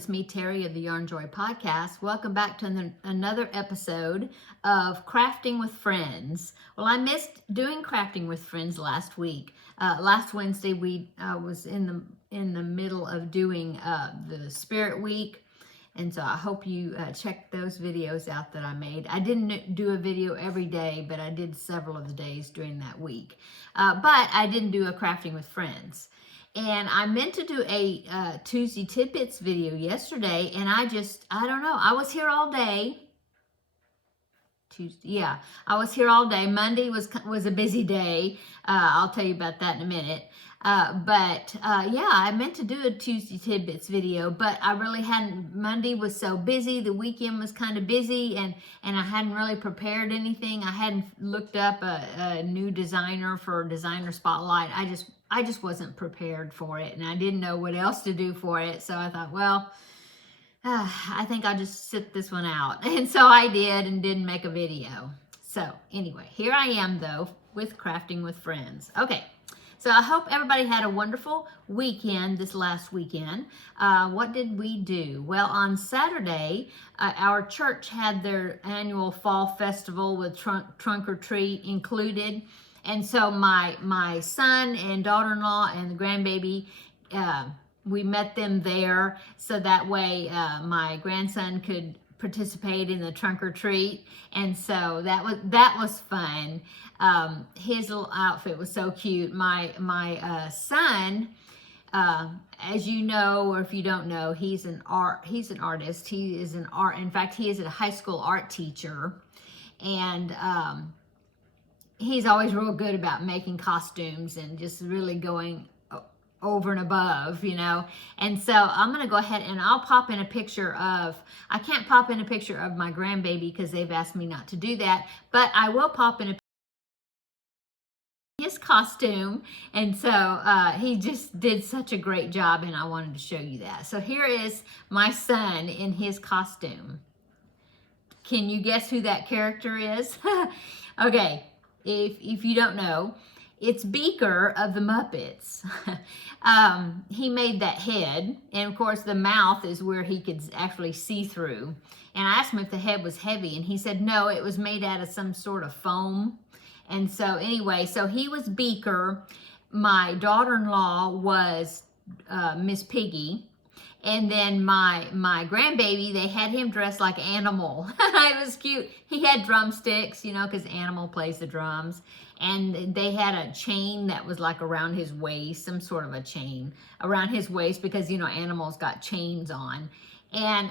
It's me, Terry of the Yarn Joy podcast. Welcome back to another episode of Crafting with Friends. Well, I missed doing Crafting with Friends last week. Last Wednesday, we was in the middle of doing the Spirit Week, and so I hope you checked those videos out that I made. I didn't do a video every day, but I did several of the days during that week. But I didn't do a Crafting with Friends. And I meant to do a Tuesday Tidbits video yesterday, and I don't know. I was here all day. I was here all day. Monday was a busy day. I'll tell you about that in a minute. I meant to do a Tuesday Tidbits video, but I really hadn't. Monday was so busy. The weekend was kind of busy, and I hadn't really prepared anything. I hadn't looked up a new designer for Designer Spotlight. I just wasn't prepared for it, and I didn't know what else to do for it. So I thought, well, I think I'll just sit this one out. And so I did and didn't make a video. So anyway, here I am though with Crafting with Friends. Okay. So I hope everybody had a wonderful weekend this last weekend. What did we do? Well, on Saturday, our church had their annual fall festival with trunk or treat included. And so my son and daughter-in-law and the grandbaby, we met them there so that way my grandson could participate in the trunk or treat, and so that was fun. His little outfit was so cute. My son, as you know, or if you don't know, he's an artist. He is in fact, he is a high school art teacher, and he's always real good about making costumes and just really going over and above, you know. And so I'm going to go ahead and I'll pop in a picture of, I can't pop in a picture of my grandbaby because they've asked me not to do that, but I will pop in his costume. And so he just did such a great job, and I wanted to show you that. So here is my son in his costume. Can you guess who that character is? Okay, if you don't know, it's Beaker of the Muppets. He made that head, and of course the mouth is where he could actually see through. And I asked him if the head was heavy, and he said no, it was made out of some sort of foam. And so anyway, so he was Beaker. My daughter-in-law was Miss Piggy. And then my grandbaby, they had him dressed like Animal. It was cute. He had drumsticks, you know, because Animal plays the drums. And they had a chain that was like around his waist, some sort of a chain around his waist, because, you know, Animal's got chains on. And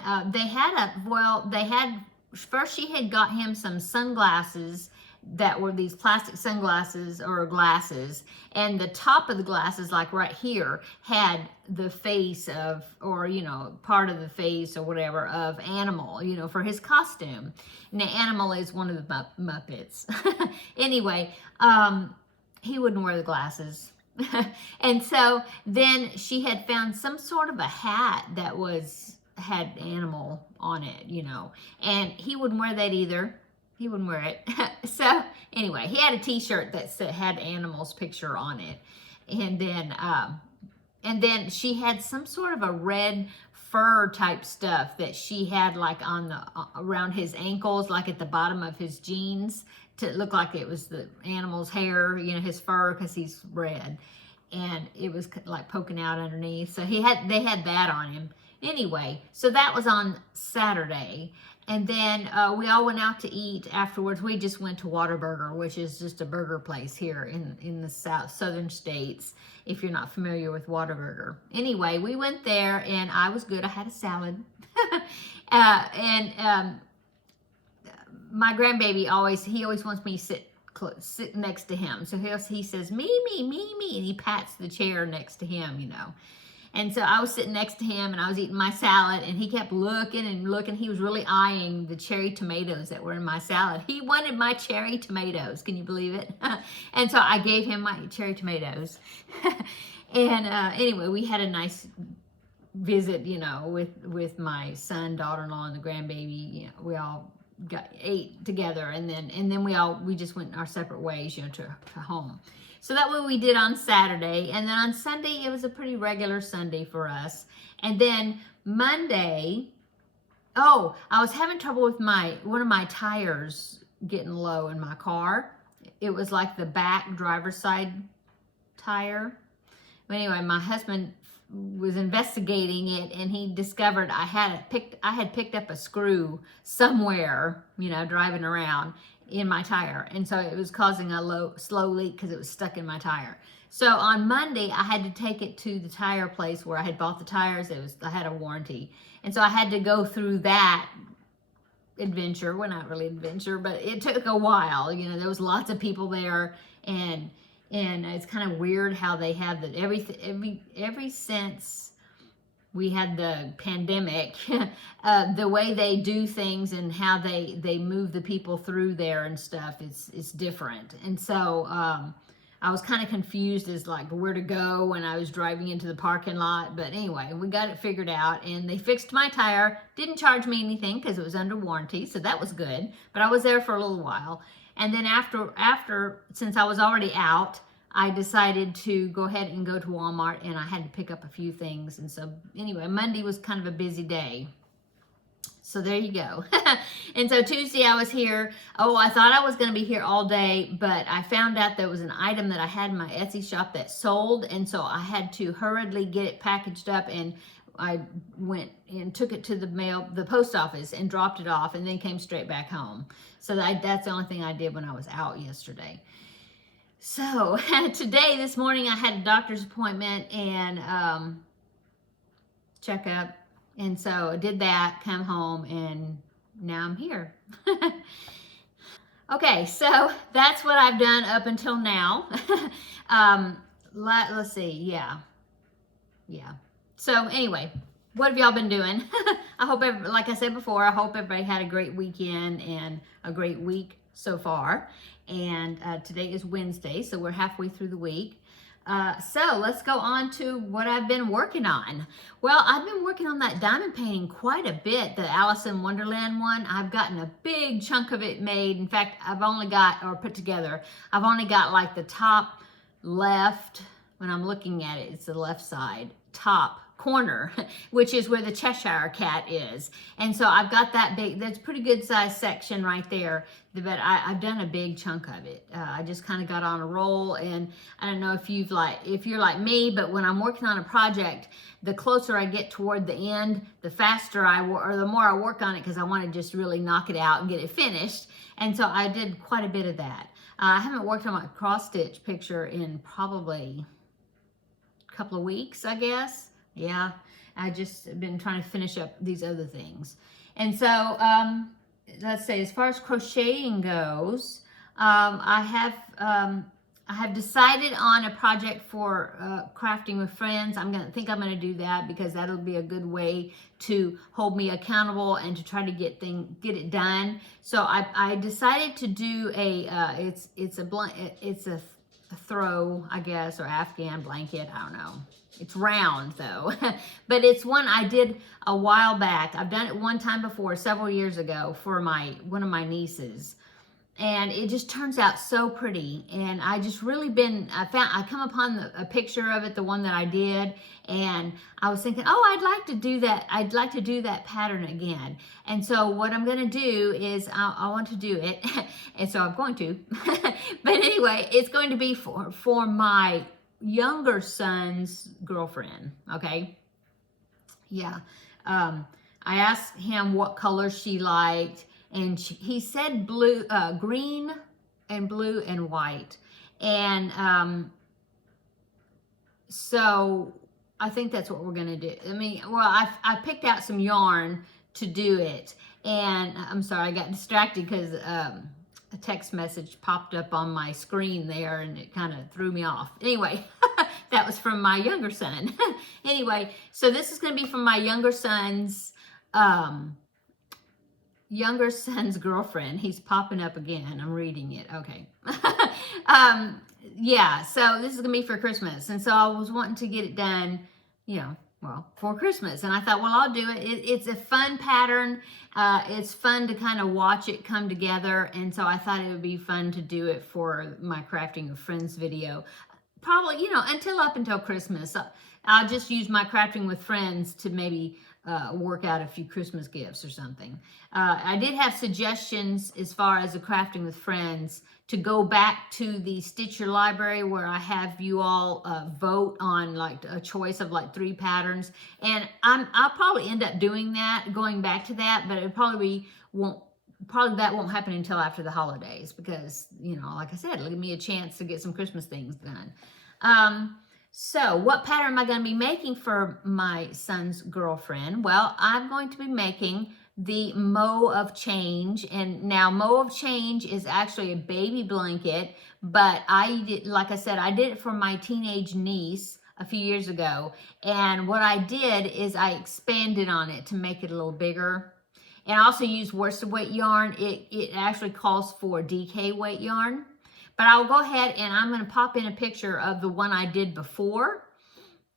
first she had got him some sunglasses that were these plastic sunglasses or glasses, and the top of the glasses, like right here, had the face of, or, you know, part of the face or whatever of Animal, you know, for his costume. Now, Animal is one of the Muppets. Anyway, he wouldn't wear the glasses. And so then she had found some sort of a hat that had Animal on it, you know, and he wouldn't wear that either. He wouldn't wear it. So anyway, he had a t-shirt that had Animal's picture on it. And then she had some sort of a red fur type stuff that she had like on around his ankles, like at the bottom of his jeans, to look like it was the Animal's hair, you know, his fur, because he's red. And it was like poking out underneath. So they had that on him. Anyway, so that was on Saturday. And then we all went out to eat afterwards. We just went to Whataburger, which is just a burger place here in the southern states, if you're not familiar with Whataburger. Anyway, we went there, and I was good. I had a salad. My grandbaby he always wants me to sit next to him. So he says, me, and he pats the chair next to him, you know. And so I was sitting next to him, and I was eating my salad, and he kept looking and looking. He was really eyeing the cherry tomatoes that were in my salad. He wanted my cherry tomatoes. Can you believe it? And so I gave him my cherry tomatoes. And anyway, we had a nice visit, you know, with my son, daughter-in-law, and the grandbaby. You know, we all ate together, and then we just went our separate ways, to home. So that way we did on Saturday, and then on Sunday it was a pretty regular Sunday for us. And then Monday, oh, I was having trouble with one of my tires getting low in my car. It was like the back driver's side tire. But anyway, my husband was investigating it, and he discovered I had picked up a screw somewhere, driving around in my tire, and so it was causing a slow leak because it was stuck in my tire. So on Monday I had to take it to the tire place where I had bought the tires. I had a warranty, and so I had to go through that adventure. Well, not really adventure, but it took a while. There was lots of people there, and it's kind of weird how they have that every since we had the pandemic, the way they do things and how they move the people through there and stuff is different. And so I was kind of confused as like where to go when I was driving into the parking lot. But anyway, we got it figured out, and they fixed my tire. Didn't charge me anything because it was under warranty, so that was good. But I was there for a little while. And then after, since I was already out, I decided to go ahead and go to Walmart, and I had to pick up a few things. And so anyway, Monday was kind of a busy day. So there you go. And so Tuesday I was here. Oh, I thought I was going to be here all day, but I found out there was an item that I had in my Etsy shop that sold. And so I had to hurriedly get it packaged up, and I went and took it to the post office and dropped it off, and then came straight back home. So that's the only thing I did when I was out yesterday. So this morning I had a doctor's appointment and checkup. And so I did that, come home, and now I'm here. Okay, so that's what I've done up until now. Let's see, yeah. So anyway, what have y'all been doing? I hope, like I said before, I hope everybody had a great weekend and a great week so far. And today is Wednesday, so we're halfway through the week. So let's go on to what I've been working on. Well, I've been working on that diamond painting quite a bit, the Alice in Wonderland one. I've gotten a big chunk of it made. In fact, I've only got like the top left, when I'm looking at it, it's the left side, top corner, which is where the Cheshire cat is. And so I've got that big, that's a pretty good size section right there, but I've done a big chunk of it. I just kind of got on a roll, and I don't know if you're like me, but when I'm working on a project, the closer I get toward the end, the faster the more I work on it, because I want to just really knock it out and get it finished. And so I did quite a bit of that. I haven't worked on my cross stitch picture in probably a couple of weeks, I guess. Yeah, I just been trying to finish up these other things. And so, let's say, as far as crocheting goes, I have decided on a project for crafting with friends. I'm gonna do that, because that'll be a good way to hold me accountable and to try to get it done. So I decided to do it's a throw, I guess, or Afghan blanket. I don't know. It's round though, but it's one I did a while back. I've done it one time before, several years ago, for one of my nieces, and it just turns out so pretty. And I just really I come upon a picture of it, the one that I did, and I was thinking, oh, I'd like to do that. I'd like to do that pattern again. And so what I'm going to do is I want to do it, and so I'm going to. But anyway, it's going to be for my younger son's girlfriend. Okay, yeah. I asked him what color she liked, and he said blue, green and blue and white. And so I think that's what we're gonna do. I mean, well, I picked out some yarn to do it, and I'm sorry, I got distracted because a text message popped up on my screen there, and it kind of threw me off. Anyway, that was from my younger son. Anyway, so this is going to be from my younger son's girlfriend. He's popping up again. I'm reading it. Okay. Yeah, so this is going to be for Christmas. And so I was wanting to get it done, well, for Christmas. And I thought, well, I'll do it. It's a fun pattern. It's fun to kind of watch it come together. And so I thought it would be fun to do it for my Crafting with Friends video. Probably, up until Christmas. I'll just use my Crafting with Friends to maybe work out a few Christmas gifts or something. I did have suggestions as far as the Crafting with Friends to go back to the Stitcher library where I have you all vote on like a choice of like 3 patterns. And I'll probably end up doing that, going back to that, but it probably that won't happen until after the holidays because, like I said, it'll give me a chance to get some Christmas things done. So what pattern am I going to be making for my son's girlfriend? Well, I'm going to be making the Mo of Change. And now Mo of Change is actually a baby blanket, but like I said, I did it for my teenage niece a few years ago. And what I did is I expanded on it to make it a little bigger. And I also used worsted weight yarn. It actually calls for DK weight yarn. But I'll go ahead and I'm going to pop in a picture of the one I did before.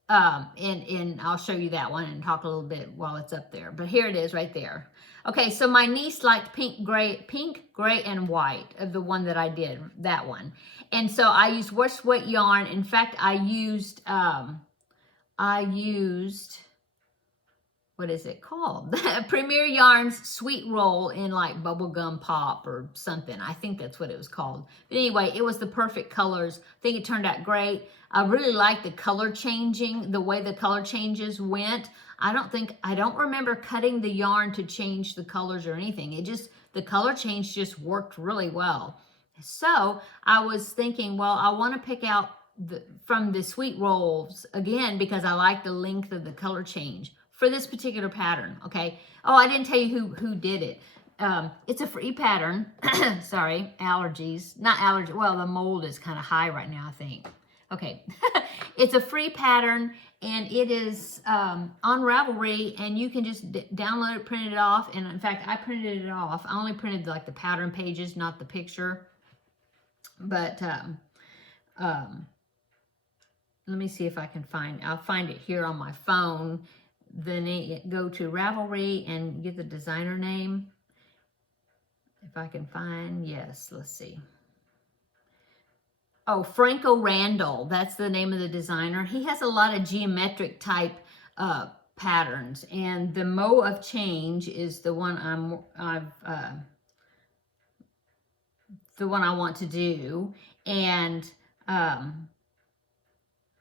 And I'll show you that one and talk a little bit while it's up there. But here it is right there. Okay, so my niece liked pink, gray, and white of the one that I did, that one. And so I used worsted weight yarn. In fact, I used what is it called? Premier Yarns Sweet Roll in like bubblegum pop or something. I think that's what it was called. But anyway, it was the perfect colors. I think it turned out great. I really liked the color changing, the way the color changes went. I don't remember cutting the yarn to change the colors or anything. The color change just worked really well. So I was thinking, well, I want to pick out from the Sweet Rolls again because I like the length of the color change for this particular pattern, okay? Oh, I didn't tell you who did it. It's a free pattern. Sorry, allergies. Not allergies. Well, the mold is kind of high right now, I think. Okay. It's a free pattern, and it is on Ravelry, and you can just download it, print it off. And in fact, I printed it off. I only printed like the pattern pages, not the picture. But let me see if I can I'll find it here on my phone. Then go to Ravelry and get the designer name. If I can find, yes, let's see. Oh, Franco Randall, that's the name of the designer. He has a lot of geometric type patterns, and the Mo of Change is the one the one I want to do, and I'm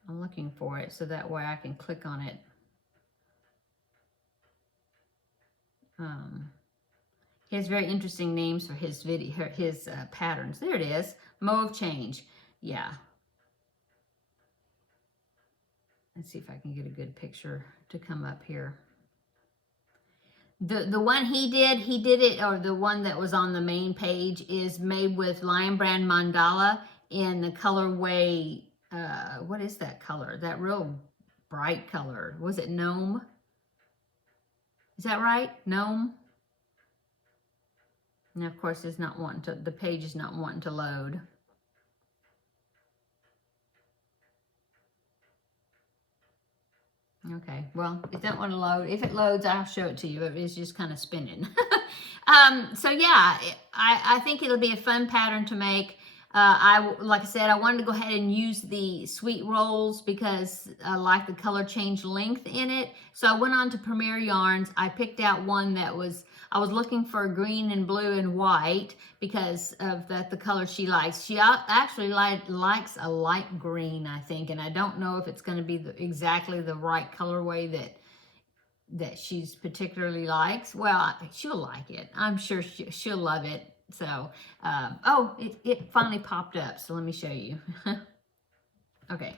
looking for it so that way I can click on it. He has very interesting names for his patterns. There it is, Mo of Change. Yeah. Let's see if I can get a good picture to come up here. The one he did it, or the one that was on the main page, is made with Lion Brand Mandala in the colorway. What is that color? That real bright color. Was it Gnome? Is that right? Gnome? And of course, it's not wanting to, the page is not wanting to load. Okay, well, it doesn't want to load. If it loads, I'll show it to you. It's just kind of spinning. So yeah, I think it'll be a fun pattern to make. Like I said, I wanted to go ahead and use the Sweet Rolls because I like the color change length in it. So I went on to Premier Yarns. I picked out one that I was looking for green and blue and white because of the color she likes. She actually likes a light green, I think, and I don't know if it's going to be exactly the right colorway that she's particularly likes. Well, she'll like it. I'm sure she'll love it. So, oh, it finally popped up. So let me show you. Okay.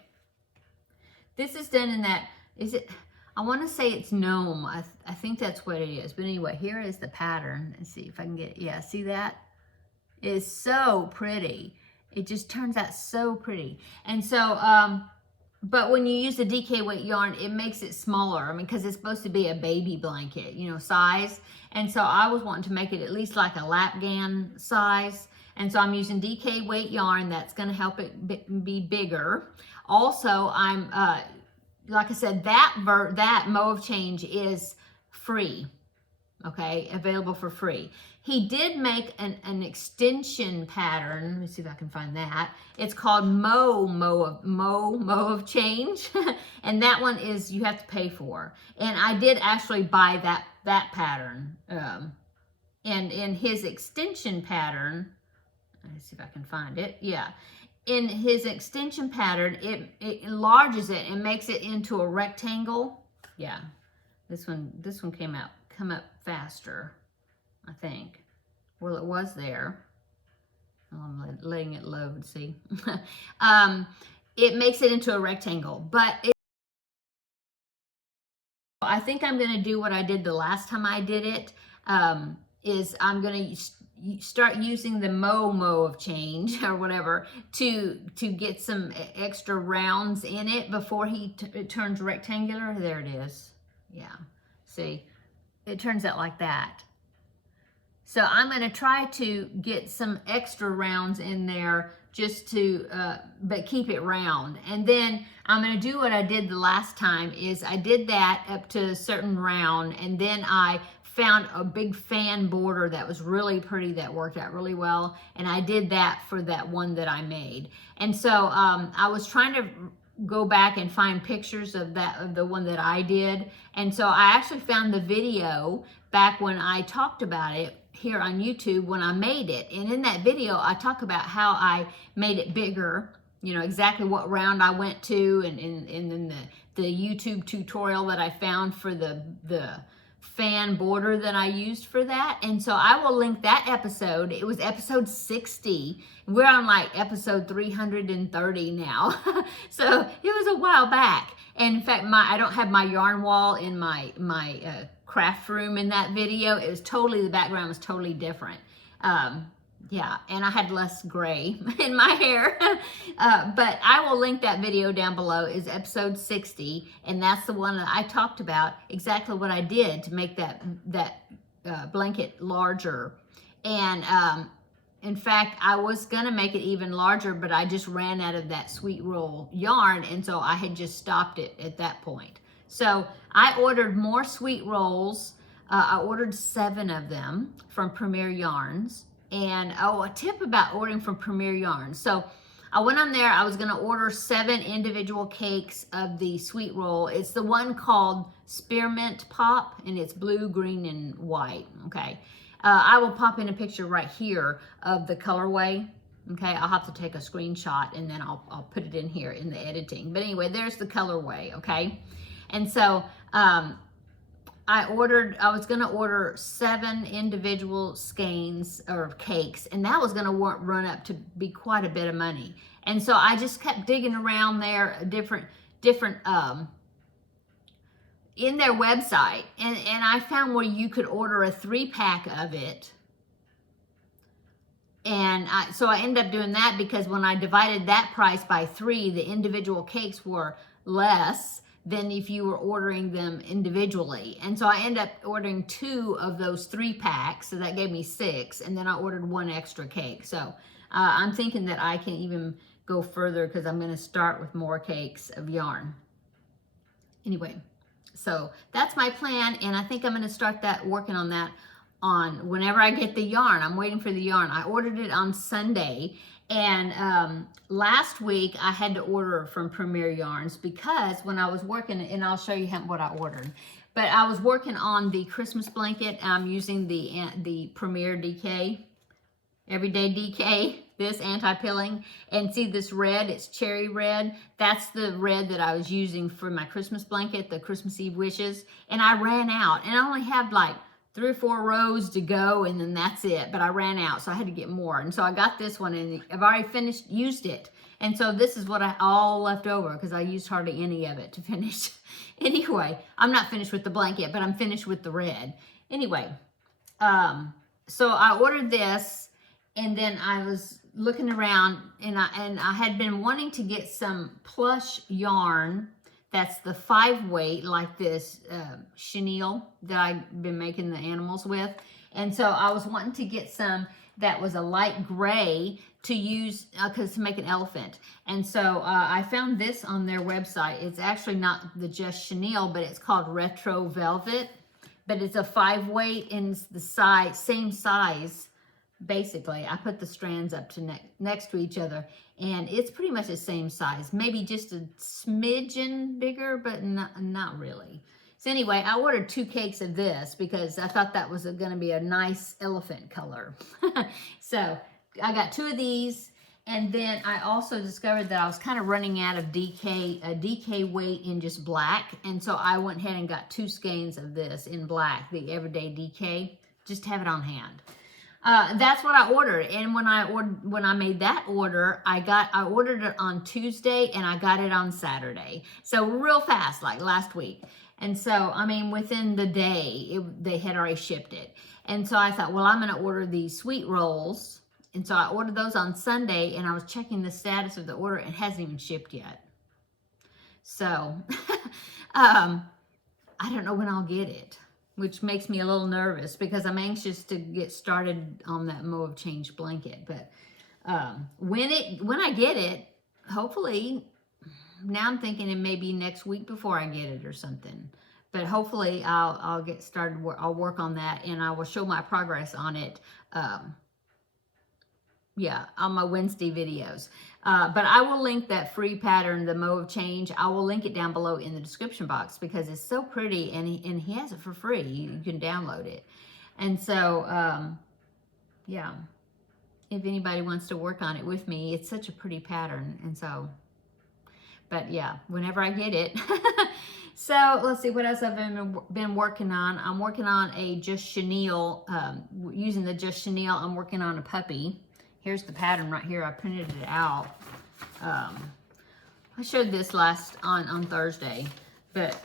This is done in that, I want to say it's Gnome. I think that's what it is. But anyway, here is the pattern. Let's see if I can get it. Yeah, see that? It's so pretty. It just turns out so pretty. And so, but when you use the DK weight yarn, it makes it smaller. I mean, because it's supposed to be a baby blanket, size. And so I was wanting to make it at least like a lapgan size. And so I'm using DK weight yarn. That's going to help it be bigger. Also, I'm like I said, that Mo of Change is free. Okay, available for free. He did make an extension pattern. Let me see if I can find that. It's called Mo of Change, and that one is you have to pay for. And I did actually buy that pattern. And in his extension pattern, let me see if I can find it. Yeah, in his extension pattern, it enlarges it and makes it into a rectangle. Yeah, this one come up faster, I think. Well, it was there. Oh, I'm letting it load, see. It makes it into a rectangle, but I think I'm going to do what I did the last time I did it, is I'm going to start using the Mo of Change or whatever to get some extra rounds in it before it turns rectangular. There it is. Yeah, see, it turns out like that. So I'm going to try to get some extra rounds in there just to, but keep it round. And then I'm going to do what I did the last time, is I did that up to a certain round, and then I found a big fan border that was really pretty, that worked out really well, and I did that for that one that I made. And so I was trying to go back and find pictures of the one that I did, and so I actually found the video back when I talked about it here on YouTube when I made it. And in that video I talk about how I made it bigger, you know, exactly what round I went to, and then the YouTube tutorial that I found for the fan border that I used for that. And so I will link that episode. It was episode 60. We're on like episode 330 now. So it was a while back. And in fact, I don't have my yarn wall in my craft room in that video. It was totally, the background was totally different. Yeah, and I had less gray in my hair. But I will link that video down below. Is episode 60, and that's the one that I talked about exactly what I did to make that blanket larger. And in fact, I was gonna make it even larger, but I just ran out of that sweet roll yarn, and so I had just stopped it at that point. So I ordered more sweet rolls. I ordered 7 of them from Premier Yarns. And a tip about ordering from Premier Yarns. So I went on there, I was gonna order 7 individual cakes of the sweet roll. It's the one called Spearmint Pop, and it's blue, green, and white, okay? I will pop in a picture right here of the colorway, okay? I'll have to take a screenshot, and then I'll put it in here in the editing. But anyway, there's the colorway, okay? And so, I was gonna order 7 individual skeins or cakes, and that was gonna run up to be quite a bit of money. And so I just kept digging around there, different in their website, and I found where you could order a 3-pack of it. And so I ended up doing that, because when I divided that price by 3, the individual cakes were less than if you were ordering them individually. And so I ended up ordering 2 of those 3-packs, so that gave me 6, and then I ordered 1 extra cake. So I'm thinking that I can even go further, because I'm gonna start with more cakes of yarn. Anyway, so that's my plan, and I think I'm gonna start working on that on whenever I get the yarn. I'm waiting for the yarn. I ordered it on Sunday, and last week I had to order from Premier Yarns, because when I was working, and I'll show you what I ordered, but I was working on the Christmas blanket. I'm using the Premier DK, Everyday DK, this anti-pilling, and see this red, it's cherry red. That's the red that I was using for my Christmas blanket, the Christmas Eve wishes, and I ran out, and I only had like 3 or 4 rows to go, and then that's it. But I ran out, so I had to get more. And so I got this one, and I've already used it. And so this is what all left over, because I used hardly any of it to finish. Anyway, I'm not finished with the blanket, but I'm finished with the red. Anyway, so I ordered this, and then I was looking around, and I had been wanting to get some plush yarn. That's the 5-weight, like this chenille that I've been making the animals with. And so I was wanting to get some, that was a light gray to use to make an elephant. And so I found this on their website. It's actually not the Just Chenille, but it's called Retro Velvet. But it's a 5-weight and it's the size, same size. Basically, I put the strands up to next to each other, and it's pretty much the same size. Maybe just a smidgen bigger, but not really. So anyway, I ordered 2 cakes of this because I thought that was going to be a nice elephant color. So I got 2 of these, and then I also discovered that I was kind of running out of DK weight in just black, and so I went ahead and got 2 skeins of this in black, the Everyday DK, just to have it on hand. That's what I ordered, and when I made that order, I ordered it on Tuesday and I got it on Saturday, so real fast, like last week. And so, I mean, within the day, they had already shipped it. And so I thought, well, I'm going to order these sweet rolls. And so I ordered those on Sunday, and I was checking the status of the order. It hasn't even shipped yet. So, I don't know when I'll get it, which makes me a little nervous because I'm anxious to get started on that Mauve Change blanket. But when I get it, hopefully, now I'm thinking it may be next week before I get it or something. But hopefully I'll get started. I'll work on that, and I will show my progress on it. Yeah, on my Wednesday videos. But I will link that free pattern, the Mauve Change. I will link it down below in the description box because it's so pretty, and he has it for free. You can download it. And so, yeah, if anybody wants to work on it with me, it's such a pretty pattern. And so, but yeah, whenever I get it. So let's see what else I've been working on. I'm working on a Just Chenille, using the Just Chenille. I'm working on a puppy. Here's the pattern right here. I printed it out. I showed this on Thursday, but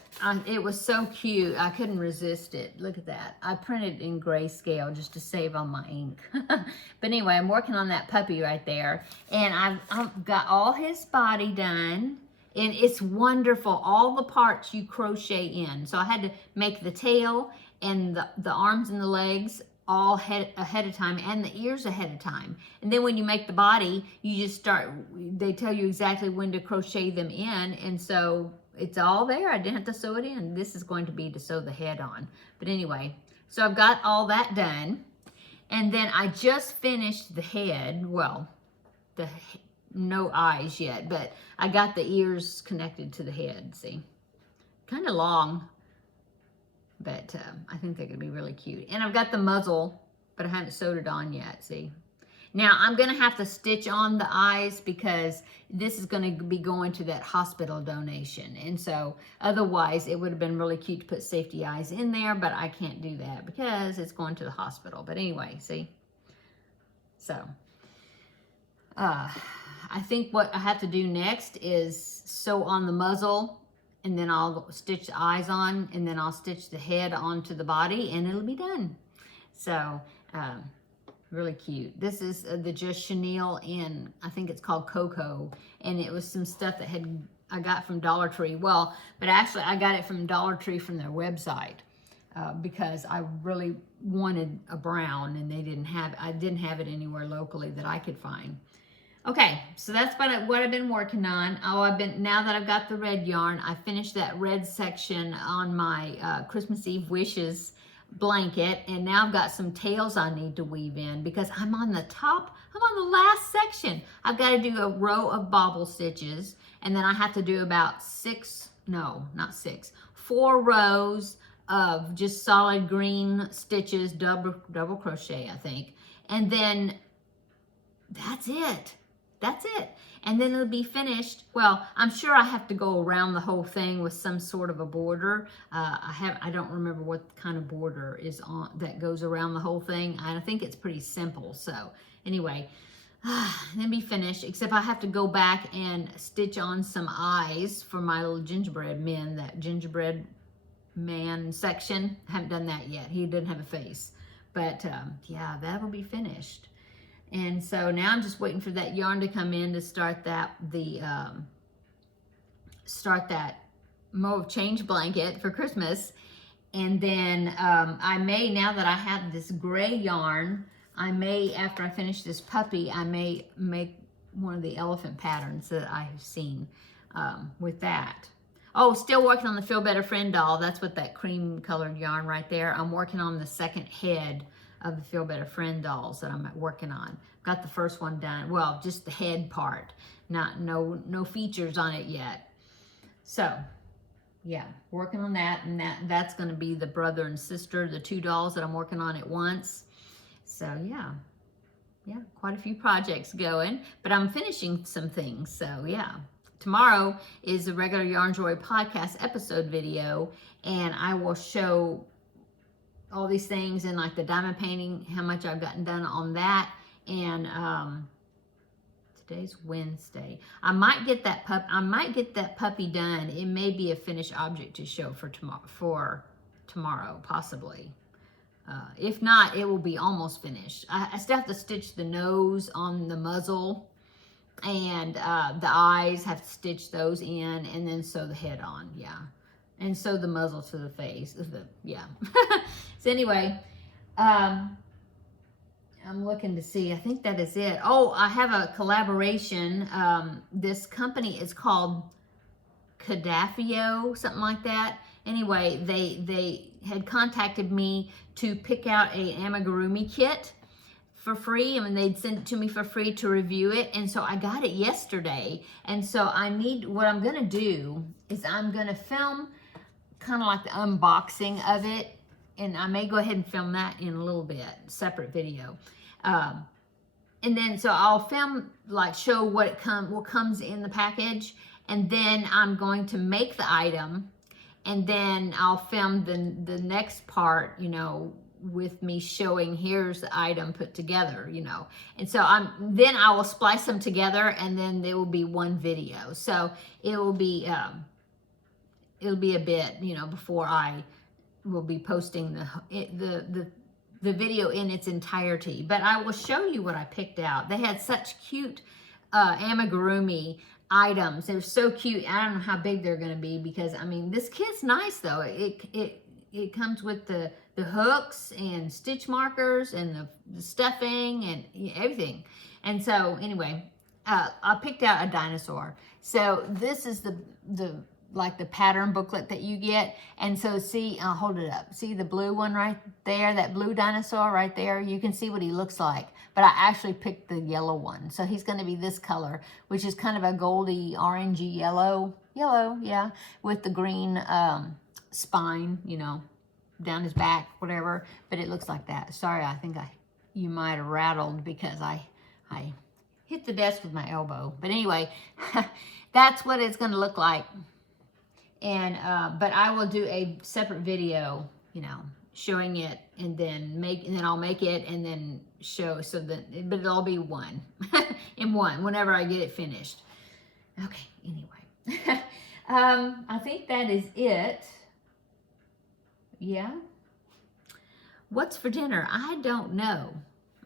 it was so cute. I couldn't resist it. Look at that. I printed in grayscale just to save on my ink. But anyway, I'm working on that puppy right there, and I've got all his body done. And it's wonderful, all the parts you crochet in. So I had to make the tail and the arms and the legs all ahead of time, and the ears ahead of time. And then when you make the body, you just they tell you exactly when to crochet them in. And so it's all there. I didn't have to sew it in. This is going to be to sew the head on. But anyway, so I've got all that done. And then I just finished the head. Well, no eyes yet, but I got the ears connected to the head, see? Kind of long, but I think they're going to be really cute. And I've got the muzzle, but I haven't sewed it on yet, see? Now, I'm going to have to stitch on the eyes because this is going to be going to that hospital donation. And so, otherwise, it would have been really cute to put safety eyes in there, but I can't do that because it's going to the hospital. But anyway, see? So, I think what I have to do next is sew on the muzzle, and then I'll stitch the eyes on, and then I'll stitch the head onto the body, and it'll be done. So, really cute. This is the Just Chenille in, I think it's called Cocoa, and it was some stuff that I got from Dollar Tree. Well, but actually I got it from Dollar Tree from their website because I really wanted a brown, and I didn't have it anywhere locally that I could find. Okay, so that's what I've been working on. Now that I've got the red yarn, I finished that red section on my Christmas Eve Wishes blanket, and now I've got some tails I need to weave in because I'm on the last section. I've got to do a row of bobble stitches, and then I have to do about 4 rows of just solid green stitches, double crochet, I think, and then that's it. That's it. And then it'll be finished. Well, I'm sure I have to go around the whole thing with some sort of a border. I don't remember what kind of border is on that goes around the whole thing. I think it's pretty simple. So anyway, then be finished, except I have to go back and stitch on some eyes for my little gingerbread men, that gingerbread man section. I haven't done that yet. He doesn't have a face. But yeah, that will be finished. And so now I'm just waiting for that yarn to come in to start that Mauve Change blanket for Christmas. And then I may, now that I have this gray yarn, I may, after I finish this puppy, I may make one of the elephant patterns that I have seen with that. Oh, still working on the Feel Better Friend doll. That's what that cream colored yarn right there. I'm working on the second head of the Feel Better Friend dolls that I'm working on. Got the first one done. Well, just the head part. No features on it yet. So, yeah, working on that, and that's going to be the brother and sister, the two dolls that I'm working on at once. So, yeah, quite a few projects going, but I'm finishing some things. So, yeah. Tomorrow is the regular Yarn Joy podcast episode video, and I will show all these things and like the diamond painting, how much I've gotten done on that. And today's Wednesday. I might get that puppy done. It may be a finished object to show for tomorrow, possibly. If not, it will be almost finished. I still have to stitch the nose on the muzzle. And the eyes, have to stitch those in, and then sew the head on, yeah. And sew the muzzle to the face, yeah. So anyway, I'm looking to see, I think that is it. Oh, I have a collaboration. This company is called Cadafio, something like that. Anyway, they had contacted me to pick out a amigurumi kit for free. I mean, they'd send it to me for free to review it. And so I got it yesterday. And so what I'm going to do is I'm going to film kind of like the unboxing of it. And I may go ahead and film that in a little bit, separate video. And then, so I'll film, like show what comes in the package. And then I'm going to make the item. And then I'll film the next part, you know, with me showing here's the item put together, you know. And so then I will splice them together, and then there will be one video. So it will be a bit, you know, before I will be posting the video in its entirety. But I will show you what I picked out. They had such cute amigurumi items. They're so cute. I don't know how big they're going to be, because I mean, this kit's nice though. It comes with the hooks and stitch markers and the stuffing and everything. And so anyway, I picked out a dinosaur. So this is the pattern booklet that you get. And so see, I'll hold it up. See the blue one right there, that blue dinosaur right there? You can see what he looks like. But I actually picked the yellow one. So he's going to be this color, which is kind of a goldy, orangey yellow, yeah, with the green spine, you know, down his back, whatever. But it looks like that. Sorry, I think you might have rattled because I hit the desk with my elbow. But anyway, that's what it's going to look like. And but I will do a separate video, you know, showing it, and then I'll make it and then show, so that, but it'll all be one in one whenever I get it finished. Okay, anyway. I think that is it. Yeah. What's for dinner? I don't know.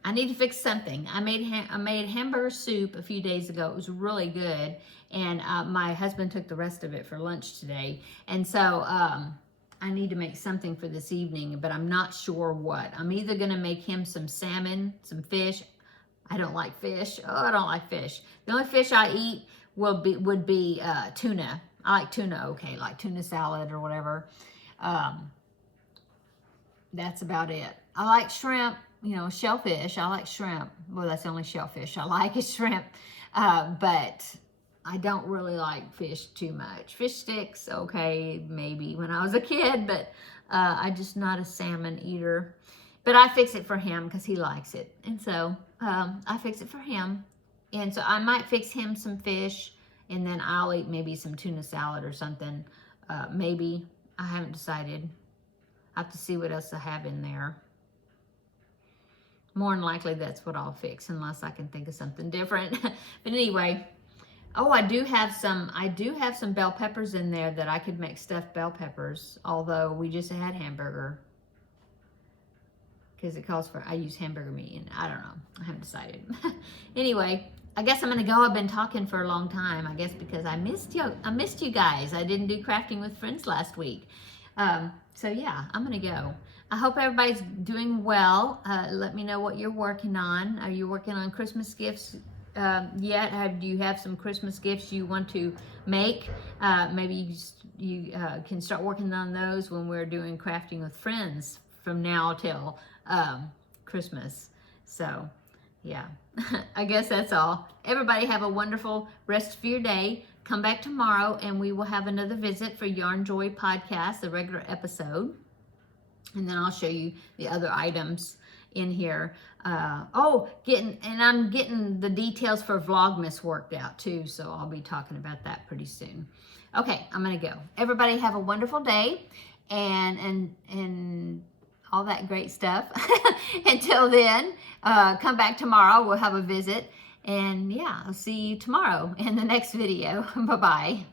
I need to fix something. I made hamburger soup a few days ago. It was really good. And my husband took the rest of it for lunch today. And so I need to make something for this evening, but I'm not sure what. I'm either going to make him some salmon, some fish. I don't like fish. Oh, I don't like fish. The only fish I eat would be tuna. I like tuna, okay, like tuna salad or whatever. That's about it. I like shrimp, you know, shellfish. I like shrimp. Well, that's the only shellfish I like is shrimp. But I don't really like fish too much. Fish sticks, okay, maybe when I was a kid, but I'm just not a salmon eater. But I fix it for him because he likes it. And so I fix it for him. And so I might fix him some fish, and then I'll eat maybe some tuna salad or something. Maybe. I haven't decided. I have to see what else I have in there. More than likely, that's what I'll fix, unless I can think of something different. But anyway, oh, I do have some bell peppers in there that I could make stuffed bell peppers, although we just had hamburger. Because it calls for, I use hamburger meat, and I don't know. I haven't decided. Anyway, I guess I'm going to go. I've been talking for a long time, I guess, because I missed you guys. I didn't do Crafting with Friends last week. So yeah, I'm going to go. I hope everybody's doing well. Let me know what you're working on. Are you working on Christmas gifts yet? Do you have some Christmas gifts you want to make? Maybe you can start working on those when we're doing Crafting with Friends from now till Christmas. So, yeah, I guess that's all. Everybody have a wonderful rest of your day. Come back tomorrow and we will have another visit for Yarn Joy Podcast, the regular episode. And then I'll show you the other items in here. I'm getting the details for Vlogmas worked out too, so I'll be talking about that pretty soon. Okay, I'm gonna go. Everybody have a wonderful day and all that great stuff. Until then, come back tomorrow. We'll have a visit. And yeah, I'll see you tomorrow in the next video. Bye-bye.